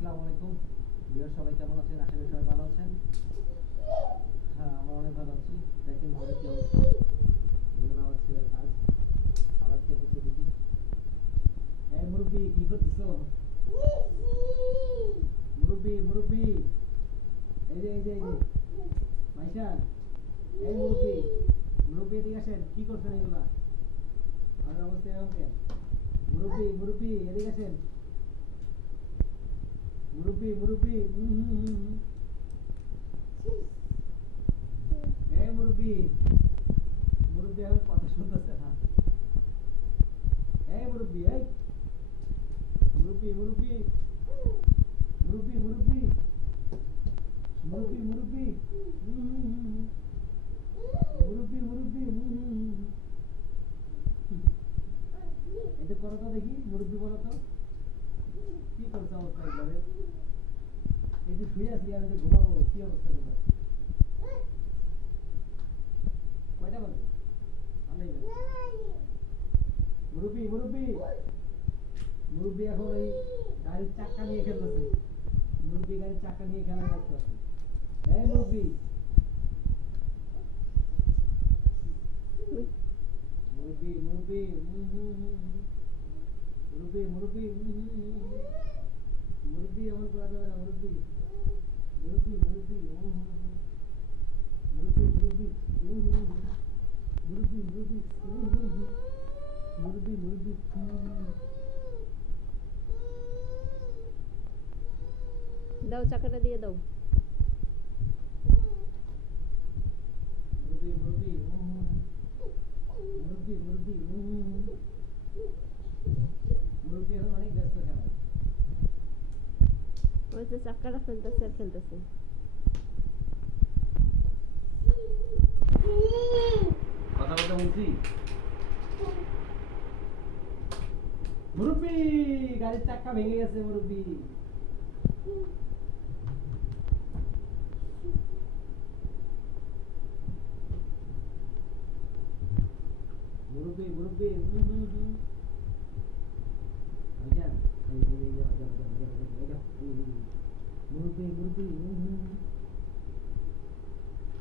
আসসালামু আলাইকুম ভিউয়ার, সবাই কেমন আছেন? আশা করি সবাই ভালো আছেন। হ্যাঁ, আমরা অনেক ভালো আছি। দেখেন ঘরে কি অবস্থা। এগুলো আমার ছেলের কাজ। আবার খেতেছে দেখি। এই মুরব্বি, কি করতেছো? মুরব্বি মুরব্বি, এই যে মাইশা, এই মুরব্বি, মুরব্বি এদিকে আসেন। কি করছেন এগুলা? ঘরের অবস্থা এরকম কেন? মুরব্বি মুরব্বি, এদিকে আসেন। মুরব্বি মুরব্বি, এই মুরব্বি, মুরব্বি এখন কথা শুনতেছে না। এই মুরব্বি, এই মুরব্বি মুরব্বি, মুরব্বি মুরব্বি, মুরব্বি মুরব্বি, মুরব্বি মুরব্বি, এটা করো তো দেখি। মুরব্বি বলো তো, কি করছো অবস্থা একবারে? একটু শুয়ে আছি, আমি তো ঘুমাবো। কি অবস্থা তোমার? কয়টা বাজে? ভালোই বাজে। মুরব্বি মুরব্বি, মুরব্বি এখন ওই গাড়ির চাক্কা নিয়ে খেলতেছে। মুরব্বি গাড়ির চাক্কা নিয়ে খেলা ব্যস্ত আছে। এই মুরব্বি, মুরব্বি মুরব্বি, মুরব্বি মুরব্বি, মুরব্বি এমন করা যাবে না। মুরব্বি মুরব্বি মুরব্বি, মুরব্বি মুরব্বি, মুরব্বি মুরব্বি, মুরব্বি মুরব্বি, দাও, চাকাটা দিয়ে দাও। মুরব্বি মুরব্বি, মুরব্বি মুরব্বি, মুরব্বি এখন অনেক ব্যস্ত খেলায়। ওই যে চাকাটা ফেলতেছে আর খেলতেছে। কথা বলতে বলছি। মুরব্বি, গাড়ির চাক্কা ভেঙে গেছে মুরব্বি। মুরব্বি মুরব্বি, ভাইজান, মুরব্বি মুরব্বি, মুরব্বি মুরব্বি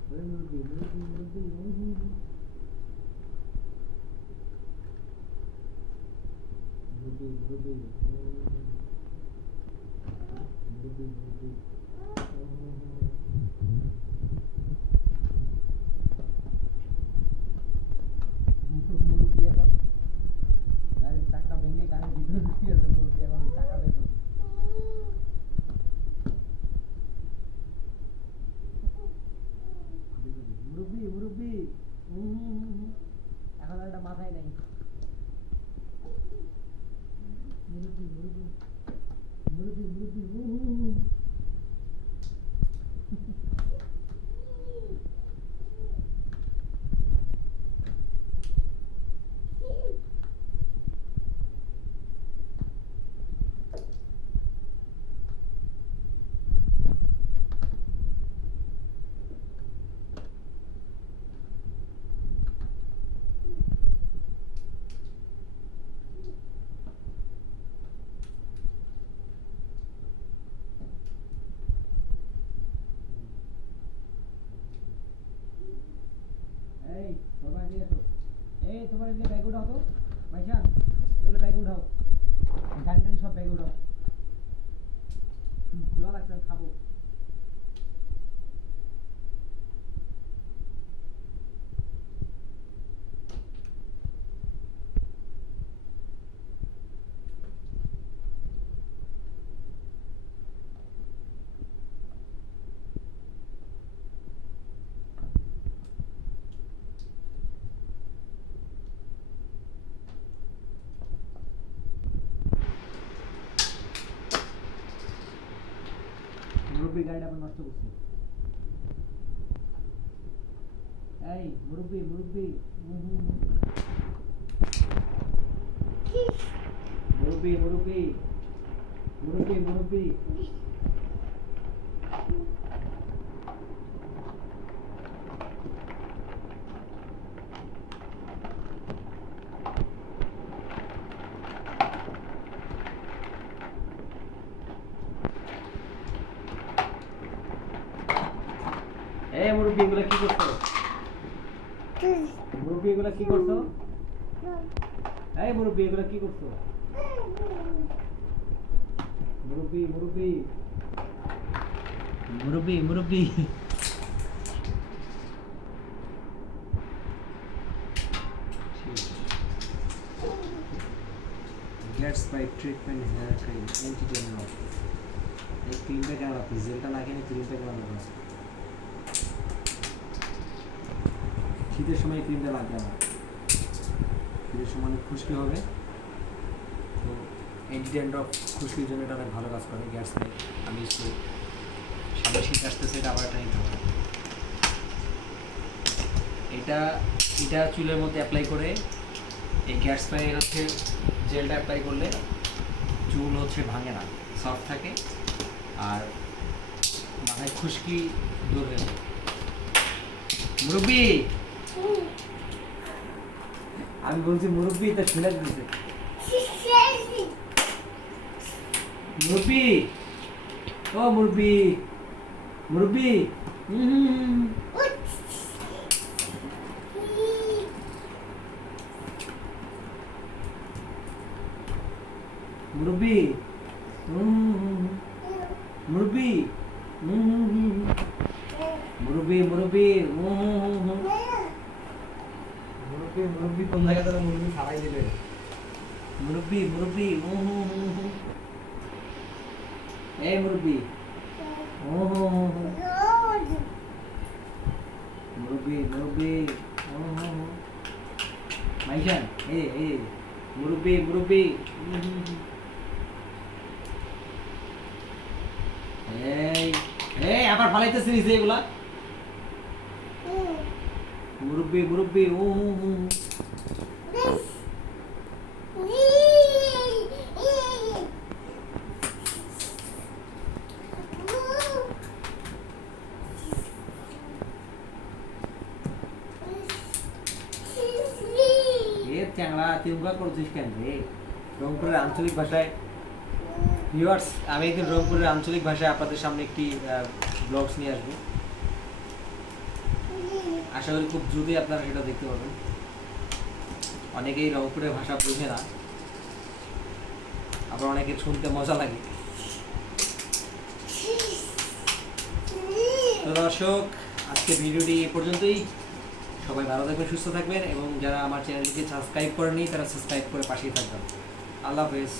মুরব্বি, মুরব্বি মুরব্বি, মুরব্বি মুরব্বি, মুরব্বি এখন গাড়ির চাকা ভেঙে গাড়ির ভিতরে ঢুকে গেছে। মুরব্বি এখন চাকা বের করছে। মুরব্বি মুরব্বি, এখন আর এটা মাথায় নাই। মুরব্বি মুরব্বি, মুরব্বি মুরব্বি, এই বাবা এদিকে আসো। এই তোমার এদিকে ব্যাগ উঠাও তো। ভাইজান, এগুলো ব্যাগ উঠাও। গাড়ি টাড়ি সব ব্যাগ উঠাও। খোলা লাগছে, আমি খাবো। মুরব্বি গাড়িটা আবার নষ্ট করছে। এই মুরব্বি মুরব্বি, মুরব্বি মুরব্বি, মুরব্বি মুরব্বি, এই মুরব্বি এগুলা কি করছো? মুরব্বি এগুলা কি করছো? এই মুরব্বি এগুলা কি করছো? মুরব্বি মুরব্বি মুরব্বি মুরব্বি gets by treatment hair cream anti dandruff. এই ক্রিমটা কেমন লাগছে? জেলটা লাগিয়ে ক্রিমটা কেমন লাগছে? শীতের সময় ক্রিমটা লাগবে না, শীতের সময় অনেক খুশকি হবে, তো অ্যান্টি-ড্যান্ড্রফ খুশকির জন্য এটা অনেক ভালো কাজ করে। গ্যাটস বাই আমি ইউজ করি। সামনে শীত আসতেছে, এটা আবার একটা নিতে হবে। এটা এটা চুলের মধ্যে অ্যাপ্লাই করে এই গ্যাটস বাই হচ্ছে জেলটা অ্যাপ্লাই করলে চুল হচ্ছে ভাঙে না, সফট থাকে, আর মাথায় খুশকি দূর হয়ে যায়। মুরব্বি আমি বলছি মুরব্বি, তা শুনে দিতে মুরব্বি, ও মুরব্বি মুরব্বি মুরব্বি মুরব্বি মুরব্বি মুরব্বি মুরব্বি মুরব্বি কোন জায়গা থেকে মুরব্বি খাওয়াই দিলে? মুরব্বি মুরব্বি এই মুরব্বি মুরব্বি মুরব্বি মাইজান এই মুরব্বি মুরব্বি এই এই আবার ফালাইতেছিস নিচে এগুলা? মুরব্বি মুরব্বি চ্যাংড়া তিনগুলা করছিস কেন রে? রংপুরের আঞ্চলিক ভাষায় ভিউয়ার্স, আমি একদিন রংপুরের আঞ্চলিক ভাষায় আপনাদের সামনে একটি ব্লগস নিয়ে আসবো। আশা করি খুব দ্রুতই আপনারা সেটা দেখতে পাবেন। অনেকেই রংপুরের ভাষা বোঝে না, আবার অনেকে শুনতে মজা লাগে। তো দর্শক, আজকে ভিডিওটি এ পর্যন্তই। সবাই ভালো থাকবেন, সুস্থ থাকবেন, এবং যারা আমার চ্যানেলটিকে সাবস্ক্রাইব করেনি তারা সাবস্ক্রাইব করে পাশেই থাকবেন। আল্লাহ হাফেজ।